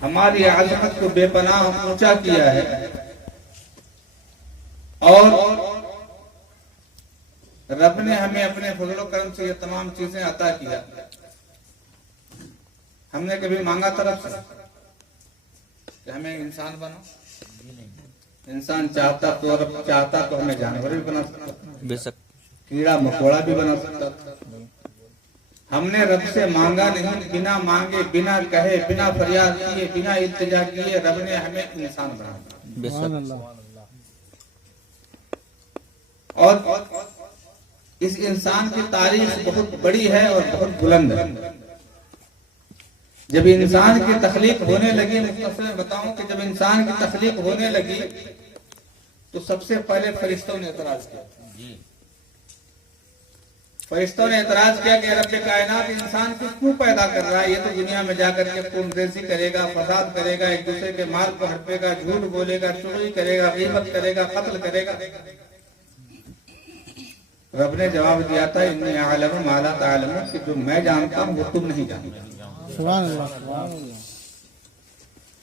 ہماری عظمت کو بے پناہ اونچا کیا ہے اور رب نے ہمیں اپنے فضل و کرم سے یہ تمام چیزیں عطا کیا. ہم نے کبھی مانگا طرف سے کہ ہمیں انسان بنا؟ انسان چاہتا تو ہمیں جانور بھی بنا سکتا, کیڑا مکوڑا بھی بنا سکتا. ہم نے رب سے مانگا نہیں, بنا مانگے, بنا کہے, بنا فریاد کیے, بنا التجا کیے رب نے ہمیں انسان بنا. اور اس انسان کی تاریخ بہت بڑی ہے اور بہت بلند ہے. جب انسان کی تخلیق ہونے لگی, مختصر میں بتاؤں کہ جب انسان کی تخلیق ہونے لگی تو سب سے پہلے فرشتوں نے اعتراض کیا. فرشتوں نے اعتراض کیا کہ رب کائنات انسان کو کیوں پیدا کر رہا ہے؟ یہ تو دنیا میں جا کر کے خون ریزی کرے گا, فساد کرے گا, ایک دوسرے کے مال کو ہڑپے گا, جھوٹ بولے گا, چغلی کرے گا, غیبت کرے گا, قتل کرے گا. رب نے جواب دیا تھا انی اعلم ما لا تعلمون, کہ جو میں جانتا ہوں وہ تم نہیں جانتے. سبحان اللہ.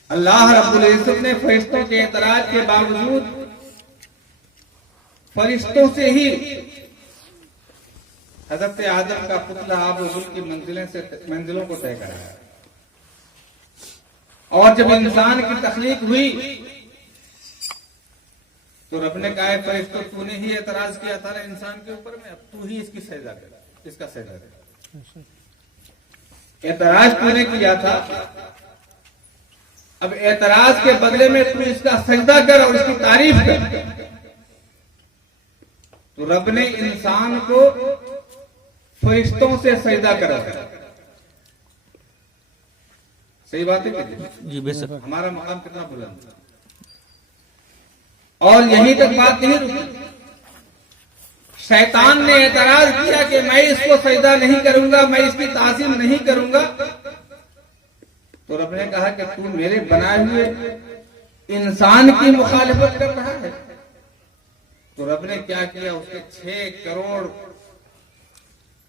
اللہ رب العزت نے فرشتوں کے اعتراض کے باوجود فرشتوں سے ہی حضرت آدم کا پتلا آب و گل کی منزلوں کو طے کرایا. اور جب انسان کی تخلیق ہوئی تو رب نے کہا فرشتوں تو نے ہی اعتراض کیا تھا انسان کے اوپر میں, اب تو ہی اس کی سجدہ کر, اس کا سجدہ کر. اعتراض تو نے کیا تھا, اب اعتراض کے بدلے میں تو اس کا سجدہ کر اور اس کی تعریف کر. تو رب نے انسان کو فرشتوں سے سجدہ کرا. صحیح بات ہے جی بے شک. ہمارا مقام کتنا بلند ہے. اور یہیں تک بات نہیں رکی, شیطان نے اعتراض کیا کہ میں اس کو سجدہ نہیں کروں گا, میں اس کی تعظیم نہیں کروں گا. تو رب نے کہا کہ تو میرے بنائے ہوئے انسان کی مخالفت کر رہا ہے. تو رب نے کیا کیا, اس کے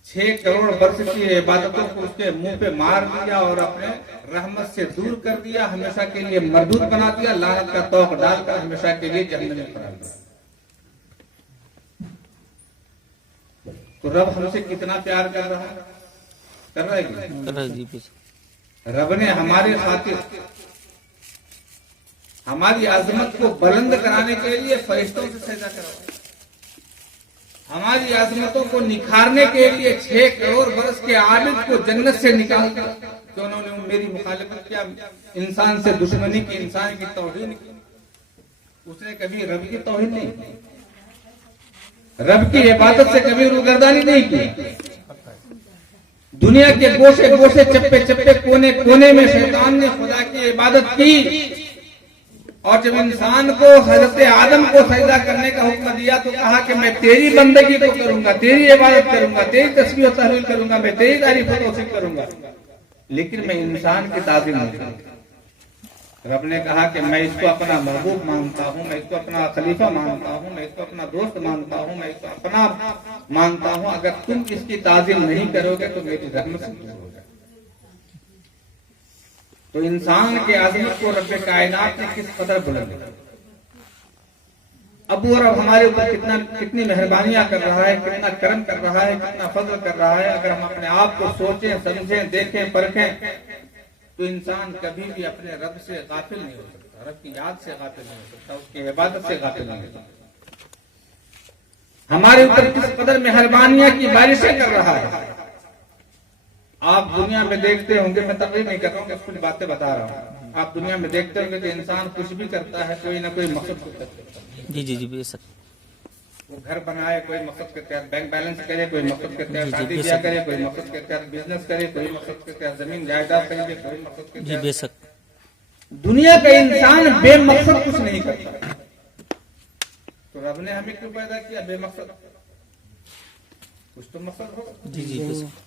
6 کروڑ برس کی عبادتوں کو اس کے منہ پہ مار دیا اور اپنے رحمت سے دور کر دیا, ہمیشہ کے لیے مردود بنا دیا, لعنت کا طوق ڈال کر ہمیشہ کے لیے جہنم میں پڑا دیا. تو رب ہم سے کتنا پیار کر رہا ہے. رب نے ہمارے خاطر ہماری عظمت کو بلند کرانے کے لیے فرشتوں سے سجدہ کروایا. ہماری عظمتوں کو نکھارنے کے لیے 6 کروڑ برس کے عابد کو جنت سے نکال کر, کہ انہوں نے میری مخالفت کیا, انسان سے دشمنی کی, انسان کی توہین کی. اس نے کبھی رب کی توہین نہیں کی, رب کی عبادت سے کبھی روگردانی نہیں کی. دنیا کے گوشے گوشے, چپے چپے, کونے کونے میں شیطان نے خدا کی عبادت کی. اور جب انسان کو حضرت آدم کو سجدہ کرنے کا حکم دیا تو کہا کہ میں تیری بندگی کو کروں گا, تیری عبادت کروں گا, تیری تسبیح و تحلیل کروں گا, میں تیری تعریف و توصیف کروں گا, لیکن میں انسان کی تعظیم نہیں کروں گا. رب نے کہا کہ میں اس کو اپنا محبوب مانتا ہوں, میں اس کو اپنا خلیفہ مانتا ہوں, میں اس کو اپنا دوست مانتا ہوں, میں اس کو اپنا مانتا ہوں. اگر تم اس کی تعظیم نہیں کرو گے تو میری رحمت سے دور ہو جائے. تو انسان کے عظمت کو رب کائنات نے کس قدر بلند کیا. اب وہ رب ہمارے اوپر کتنی مہربانیاں کر رہا ہے, کتنا کرم کر رہا ہے, کتنا فضل کر رہا ہے. اگر ہم اپنے آپ کو سوچیں, سمجھیں, دیکھیں, پرکھیں تو انسان کبھی بھی اپنے رب سے غافل نہیں ہو سکتا, رب کی یاد سے غافل نہیں ہو سکتا, اس کی عبادت سے غافل نہیں ہو سکتا. ہمارے اوپر کس قدر مہربانیاں کی بارشیں کر رہا ہے. آپ دنیا میں دیکھتے ہوں گے, میں تقریر نہیں کر رہا ہوں, کچھ باتیں بتا رہا ہوں. آپ دنیا میں دیکھتے ہوں گے کہ انسان کچھ بھی کرتا ہے کوئی نہ کوئی مقصد کو کرتا ہے. جی بے شک. وہ گھر بنائے کوئی مقصد کے تحت, بینک بیلنس کرے کوئی مقصد کے تحت, شادی بیاہ کرے کوئی مقصد کے تحت, بزنس کرے کوئی مقصد کے تحت, زمین جائیداد خریدے کوئی مقصد کے تحت. بے شک. دنیا کا انسان بے مقصد کچھ نہیں کرتا. تو رب نے ہمیں کیوں پیدا کیا بے مقصد؟ کچھ تو مقصد ہوگا. جی بے شک.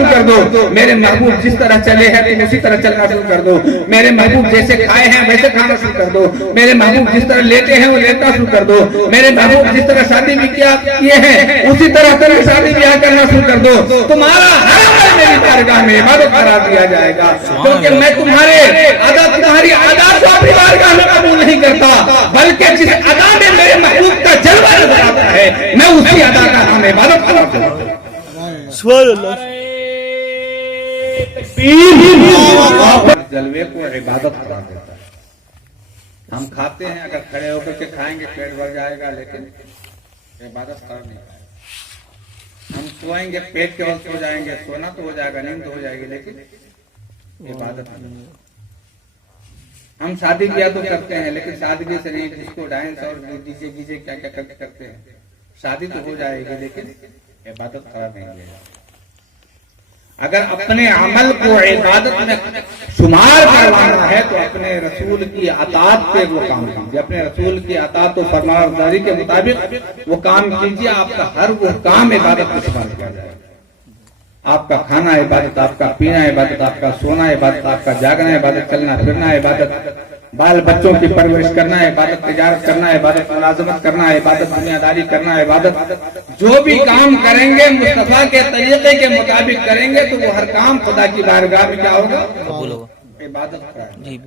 شروع کر دو. میرے محبوب جس طرح چلے ہیں تم اسی طرح چلنا شروع کر دو. میرے محبوب جیسے کھائے ہیں ویسے کھانا شروع کر دو. میرے محبوب جس طرح لیتے ہیں وہ لینا شروع کر دو. میرے محبوب جس طرح شادی بھی کیے ہیں اسی طرح تم شادی بیاہ کرنا شروع کر دو. تمہارا ہر عمل میری بارگاہ میں عبادت قرار دیا جائے گا, کیونکہ میں تمہاری ادا کو اپنی بارگاہ میں قبول نہیں کرتا, بلکہ جس ادا میں میرے محبوب کا جلوہ نظر آتا ہے میں اسی ادا کا نام عبادت قرار دیتا ہوں. سبحان اللہ. جلوے کو عبادت قرار دیتا ہے. ہم کھاتے ہیں, اگر کھڑے ہو کر کے کھائیں گے پیٹ بھر جائے گا, لیکن عبادت قرار نہیں پائے. ہم سوئیں گے پیٹ کے وقت سو جائیں گے, سونا تو ہو جائے گا, نیند ہو جائے گی, لیکن عبادت نہیں. ہم شادی بیاہ تو کرتے ہیں لیکن سادگی سے نہیں, جس کو ڈانس اور ڈی جے گیجے کیا کیا کرتے ہیں. شادی تو ہو جائے گی لیکن عبادت قرار نہیں دے گا. اگر اپنے عمل کو عبادت میں شمار کروانا ہے تو اپنے رسول کی اطاعت پہ وہ کام کیجیے. اپنے رسول کی اطاعت و فرمانبرداری کے مطابق وہ کام کیجیے. آپ کا ہر وہ کام عبادت میں شمار کیا جائے گا. آپ کا کھانا عبادت, آپ کا پینا عبادت, آپ کا سونا عبادت, آپ کا جاگنا عبادت, چلنا پھرنا عبادت, بال بچوں کی پرورش کرنا عبادت, تجارت کرنا عبادت, ملازمت کرنا عبادت, دنیا داری کرنا عبادت. جو بھی کام کریں گے مصطفیٰ کے طریقے کے مطابق کریں گے تو وہ ہر کام خدا کی بارگاہ میں کیا ہوگا, قبول ہوگا. عبادت. جی.